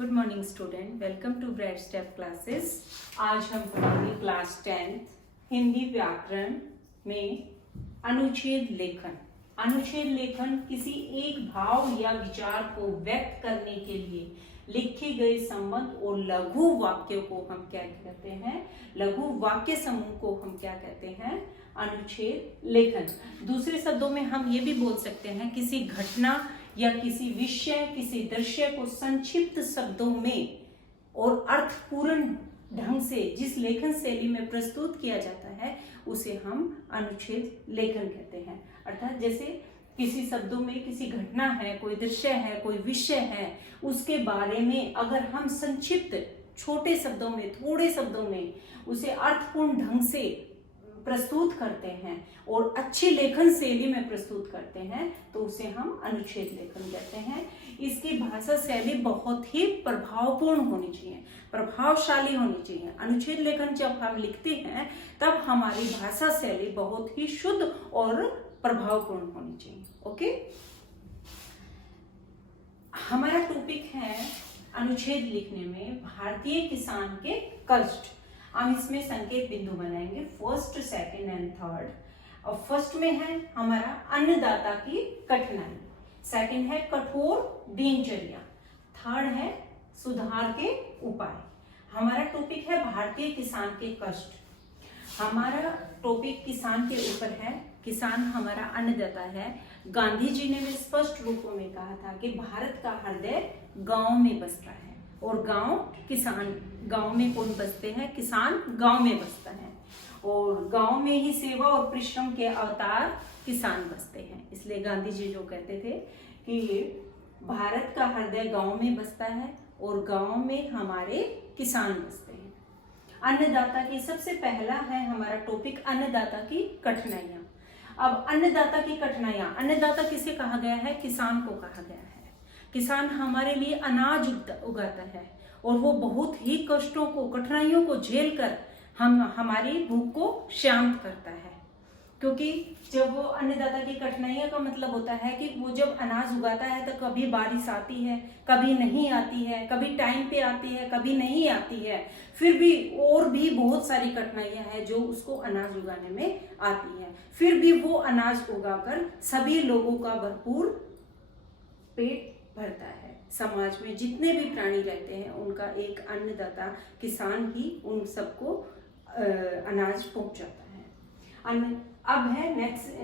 Good morning student, welcome to Bright Step Classes. आज हम पढ़ेंगे क्लास 10th हिंदी व्याकरण में अनुच्छेद लेखन। अनुच्छेद लेखन किसी एक भाव या विचार को व्यक्त करने के लिए लिखे गए संबंध और लघु वाक्यों को हम क्या कहते हैं? लघु वाक्य समूह को हम क्या कहते हैं? अनुच्छेद लेखन। दूसरे शब्दों में हम ये भी बोल सकते हैं किसी घटना या किसी विषय, किसी दृश्य को संक्षिप्त शब्दों में और अर्थपूर्ण ढंग से जिस लेखन शैली में प्रस्तुत किया जाता है उसे हम अनुच्छेद लेखन कहते हैं। अर्थात जैसे किसी शब्दों में किसी घटना है, कोई दृश्य है, कोई विषय है, उसके बारे में अगर हम संक्षिप्त छोटे शब्दों में, थोड़े शब्दों में उसे अर्थपूर्ण ढंग से प्रस्तुत करते हैं और अच्छी लेखन शैली में प्रस्तुत करते हैं तो उसे हम अनुच्छेद लेखन कहते हैं। इसकी भाषा शैली बहुत ही प्रभावपूर्ण होनी चाहिए, प्रभावशाली होनी चाहिए। अनुच्छेद लेखन जब हम लिखते हैं तब हमारी भाषा शैली बहुत ही शुद्ध और प्रभावपूर्ण होनी चाहिए। ओके, हमारा टॉपिक है अनुच्छेद लिखने में भारतीय किसान के कष्ट। हम इसमें संकेत बिंदु बनाएंगे, फर्स्ट, सेकंड एंड थर्ड। और फर्स्ट में है हमारा अन्नदाता की कठिनाई, सेकंड है कठोर दिनचर्या, थर्ड है सुधार के उपाय। हमारा टॉपिक है भारतीय किसान के कष्ट। हमारा टॉपिक किसान के ऊपर है। किसान हमारा अन्नदाता है। गांधी जी ने भी स्पष्ट रूपों में कहा था कि भारत का हृदय गांव में बसता है और गांव किसान, गांव में कौन बसते हैं? किसान गांव में बसता है और गांव में ही सेवा और परिश्रम के अवतार किसान बसते हैं। इसलिए गांधी जी जो कहते थे कि भारत का हृदय गांव में बसता है और गांव में हमारे किसान बसते हैं। अन्नदाता की सबसे पहला है हमारा टॉपिक अन्नदाता की कठिनाइयां। अब अन्नदाता की कठिनाइयां, अन्नदाता किसे कहा गया है? किसान को कहा गया है। किसान हमारे लिए अनाज उगाता है और वो बहुत ही कष्टों को, कठिनाइयों को झेल कर हमारी भूख को शांत करता है। क्योंकि जब वो अन्नदाता की कठिनाइयों का मतलब होता है कि वो जब अनाज उगाता है तो कभी बारिश आती है, कभी नहीं आती है, कभी टाइम पे आती है, कभी नहीं आती है, फिर भी और भी बहुत सारी कठिनाइयां हैं जो उसको अनाज उगाने में आती है। फिर भी वो अनाज उगाकर सभी लोगों का भरपूर पेट भरता है। समाज में जितने भी प्राणी रहते हैं उनका एक अन्नदाता किसान ही उन सबको अनाज पहुंचाता है। अब है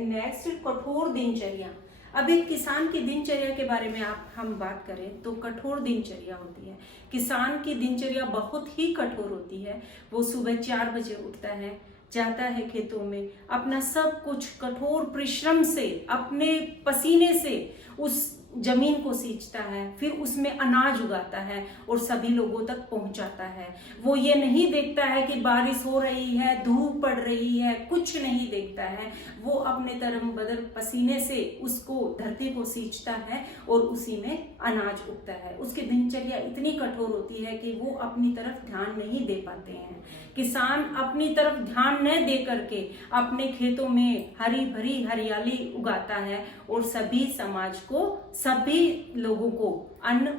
नेक्स्ट कठोर दिनचर्या। अब एक किसान की दिनचर्या के बारे में हम बात करें तो कठोर दिनचर्या होती है। किसान की दिनचर्या बहुत ही कठोर होती है। वो सुबह 4 बजे उठता है, जाता है खेतों में, अपना सब कुछ कठोर परिश्रम से, अपने पसीने से उस जमीन को सींचता है, फिर उसमें अनाज उगाता है और सभी लोगों तक पहुंचाता है। वो ये नहीं देखता है कि बारिश हो रही है, धूप पड़ रही है, कुछ नहीं देखता है। वो अपने तरम बदर पसीने से उसको, धरती को सींचता है और उसी में अनाज उगता है। उसकी दिनचर्या इतनी कठोर होती है कि वो अपनी तरफ ध्यान नहीं दे पाते हैं। किसान अपनी तरफ ध्यान न दे करके अपने खेतों में हरी भरी हरियाली उगाता है और सभी समाज को, सभी लोगों को अन्न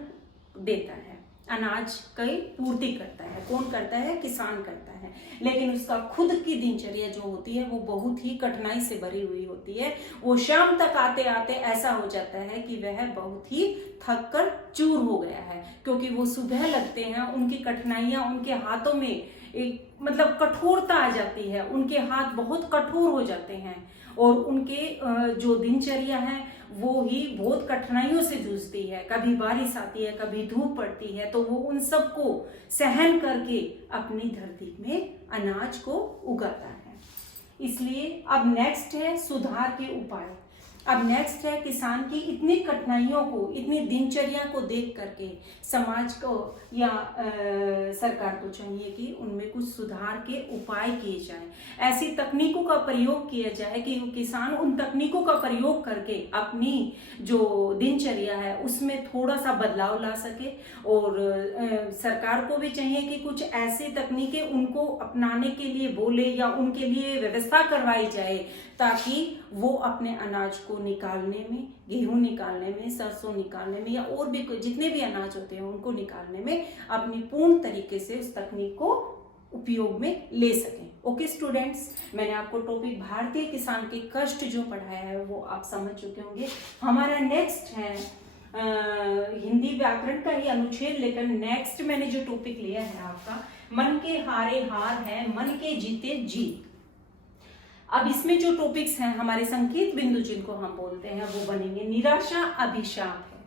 देता है, अनाज की पूर्ति करता है। कौन करता है? किसान करता है। लेकिन उसका खुद की दिनचर्या जो होती है वो बहुत ही कठिनाई से भरी हुई होती है। वो शाम तक आते आते ऐसा हो जाता है कि वह बहुत ही थक कर चूर हो गया है, क्योंकि वो सुबह लगते हैं, उनकी कठिनाइयां, उनके हाथों में एक मतलब कठोरता आ जाती है, उनके हाथ बहुत कठोर हो जाते हैं और उनके जो दिनचर्या है वो ही बहुत कठिनाइयों से जूझती है। कभी बारिश आती है, कभी धूप पड़ती है, तो वो उन सब को सहन करके अपनी धरती में अनाज को उगाता है। इसलिए अब नेक्स्ट है सुधार के उपाय। अब नेक्स्ट है किसान की इतनी कठिनाइयों को, इतनी दिनचर्या को देख करके समाज को या सरकार को चाहिए कि उनमें कुछ सुधार के उपाय किए जाएं। ऐसी तकनीकों का प्रयोग किया जाए कि किसान उन तकनीकों का प्रयोग करके अपनी जो दिनचर्या है उसमें थोड़ा सा बदलाव ला सके। और सरकार को भी चाहिए कि कुछ ऐसी तकनीकें उनको अपनाने के लिए बोले या उनके लिए व्यवस्था करवाई जाए ताकि वो अपने अनाज को तो निकालने में, गेहूं निकालने में, सरसों निकालने में, या और भी जितने भी अनाज होते हैं उनको निकालने में अपनी पूर्ण तरीके से उस तकनीक को उपयोग में ले सकें। ओके स्टूडेंट्स, मैंने आपको टॉपिक भारतीय किसान के कष्ट जो पढ़ाया है वो आप समझ चुके होंगे। हमारा नेक्स्ट है हिंदी व्याकरण का ही अनुच्छेद, लेकिन नेक्स्ट मैंने जो टॉपिक लिया है आपका मन के हारे हार है, मन के जीते जीत। अब इसमें जो टॉपिक्स हैं हमारे संकेत बिंदु जिनको हम बोलते हैं वो बनेंगे निराशा अभिशाप है,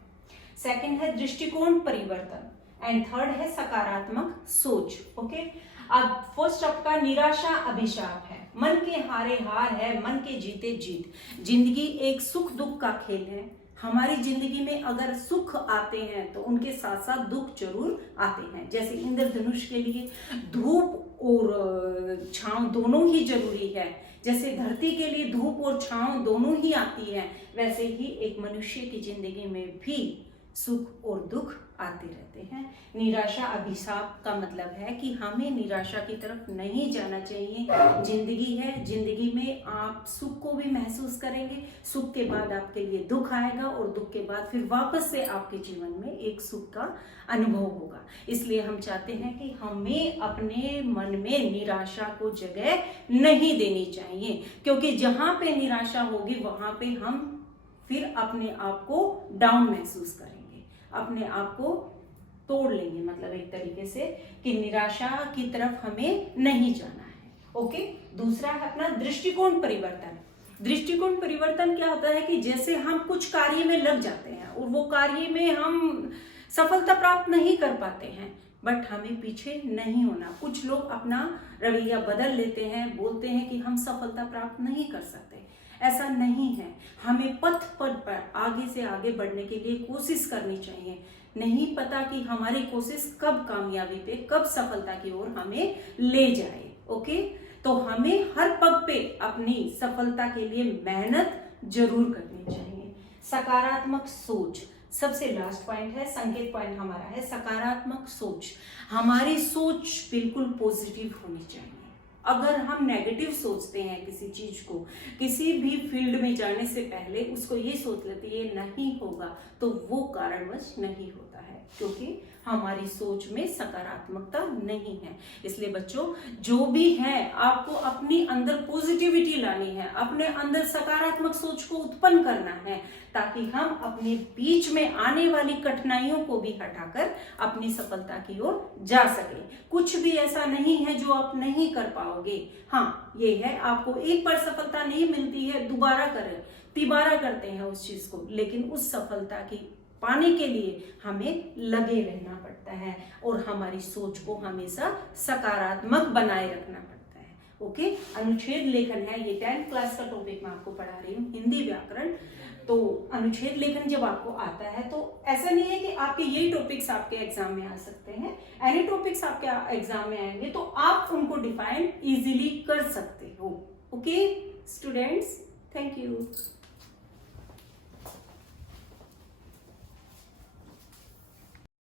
सेकंड है दृष्टिकोण परिवर्तन, एंड थर्ड है सकारात्मक सोच। ओके, अब फर्स्ट आपका निराशा अभिशाप है, मन के हारे हार है, मन के जीते जीत। जिंदगी एक सुख दुख का खेल है। हमारी जिंदगी में अगर सुख आते हैं तो उनके साथ साथ दुख जरूर आते हैं। जैसे इंद्रधनुष के लिए धूप और छांव दोनों ही जरूरी है, जैसे धरती के लिए धूप और छांव दोनों ही आती है, वैसे ही एक मनुष्य की जिंदगी में भी सुख और दुख आते रहते हैं। निराशा अभिशाप का मतलब है कि हमें निराशा की तरफ नहीं जाना चाहिए। जिंदगी है, जिंदगी में आप सुख को भी महसूस करेंगे, सुख के बाद आपके लिए दुख आएगा और दुख के बाद फिर वापस से आपके जीवन में एक सुख का अनुभव होगा। इसलिए हम चाहते हैं कि हमें अपने मन में निराशा को जगह नहीं देनी चाहिए, क्योंकि जहां पे निराशा होगी वहां पे हम फिर अपने आप को डाउन महसूस करेंगे, अपने आप को तोड़ लेंगे, मतलब एक तरीके से कि निराशा की तरफ हमें नहीं जाना है। ओके, दूसरा है अपना दृष्टिकोण परिवर्तन। दृष्टिकोण परिवर्तन क्या होता है कि जैसे हम कुछ कार्य में लग जाते हैं और वो कार्य में हम सफलता प्राप्त नहीं कर पाते हैं, बट हमें पीछे नहीं होना। कुछ लोग अपना रवैया बदल लेते हैं, बोलते हैं कि हम सफलता प्राप्त नहीं कर सकते। ऐसा नहीं है, हमें पथ पर आगे से आगे बढ़ने के लिए कोशिश करनी चाहिए। नहीं पता कि हमारी कोशिश कब कामयाबी पे, कब सफलता की ओर हमें ले जाए। ओके, तो हमें हर पग पे अपनी सफलता के लिए मेहनत जरूर करनी चाहिए। सकारात्मक सोच सबसे लास्ट पॉइंट है, संकेत पॉइंट हमारा है सकारात्मक सोच। हमारी सोच बिल्कुल पॉजिटिव होनी चाहिए। अगर हम नेगेटिव सोचते हैं किसी चीज को, किसी भी फील्ड में जाने से पहले उसको ये सोच लेते ये नहीं होगा, तो वो कारणवश नहीं होता है, क्योंकि हमारी सोच में सकारात्मकता नहीं है। इसलिए बच्चों, जो भी है आपको अपनी अंदर पॉजिटिविटी लानी है, अपने अंदर सकारात्मक सोच को उत्पन्न करना है, ताकि हम अपने बीच में आने वाली कठिनाइयों को भी हटाकर अपनी सफलता की ओर जा सके। कुछ भी ऐसा नहीं है जो आप नहीं कर पाओगे। हाँ, ये है आपको एक बार सफलता नहीं मिलती है, दोबारा करें, तिबारा करते हैं उस चीज को, लेकिन उस सफलता की पाने के लिए हमें लगे रहना पड़ता है और हमारी सोच को हमेशा सकारात्मक बनाए रखना पड़ता है। ओके, अनुच्छेद लेखन है, ये 10th क्लास का टॉपिक मैं आपको पढ़ा रही हूँ, हिंदी व्याकरण। तो अनुच्छेद लेखन जब आपको आता है तो ऐसा नहीं है कि आपके यही टॉपिक्स आपके एग्जाम में आ सकते हैं। एनी टॉपिक्स आपके एग्जाम में आएंगे तो आप उनको डिफाइन इजीली कर सकते हो। Okay students, thank you.